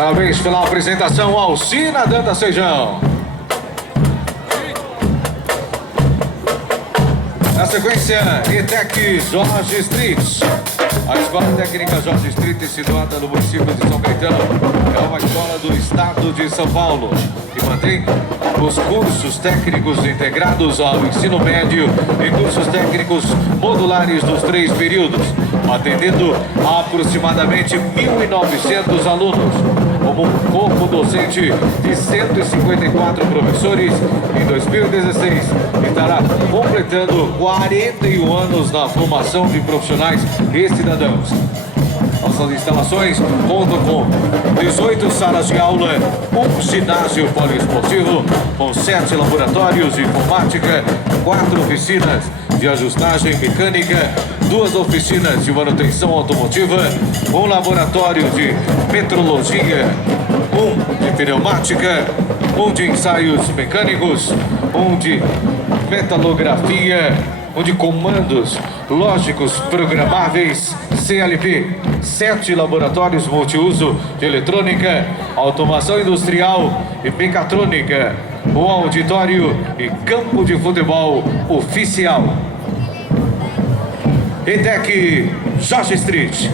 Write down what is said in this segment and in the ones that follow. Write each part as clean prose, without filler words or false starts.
Parabéns pela apresentação, Alcina Danta Seijão. Na sequência, ETEC Jorge Street. A Escola Técnica Jorge Street, situada no município de São Caetano, é uma escola do estado de São Paulo, que mantém os cursos técnicos integrados ao ensino médio e cursos técnicos modulares dos 3 períodos, atendendo a aproximadamente 1.900 alunos, como um corpo docente de 154 professores. Em 2016, estará completando 41 anos na formação de profissionais e cidadãos. Nossas instalações contam com 18 salas de aula, um ginásio poliesportivo com 7 laboratórios de informática, 4 oficinas de ajustagem mecânica, 2 oficinas de manutenção automotiva, um laboratório de metrologia, um de pneumática, um de ensaios mecânicos, um de metalografia, um de comandos lógicos programáveis, CLP, 7 laboratórios multiuso de eletrônica, automação industrial e mecatrônica, um auditório e campo de futebol oficial. ETEC Jorge Street.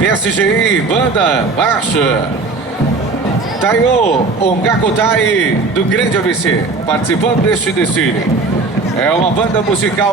PSGI, banda baixa. Tayo Ongakutai, do Grande ABC, participando deste desfile. É uma banda musical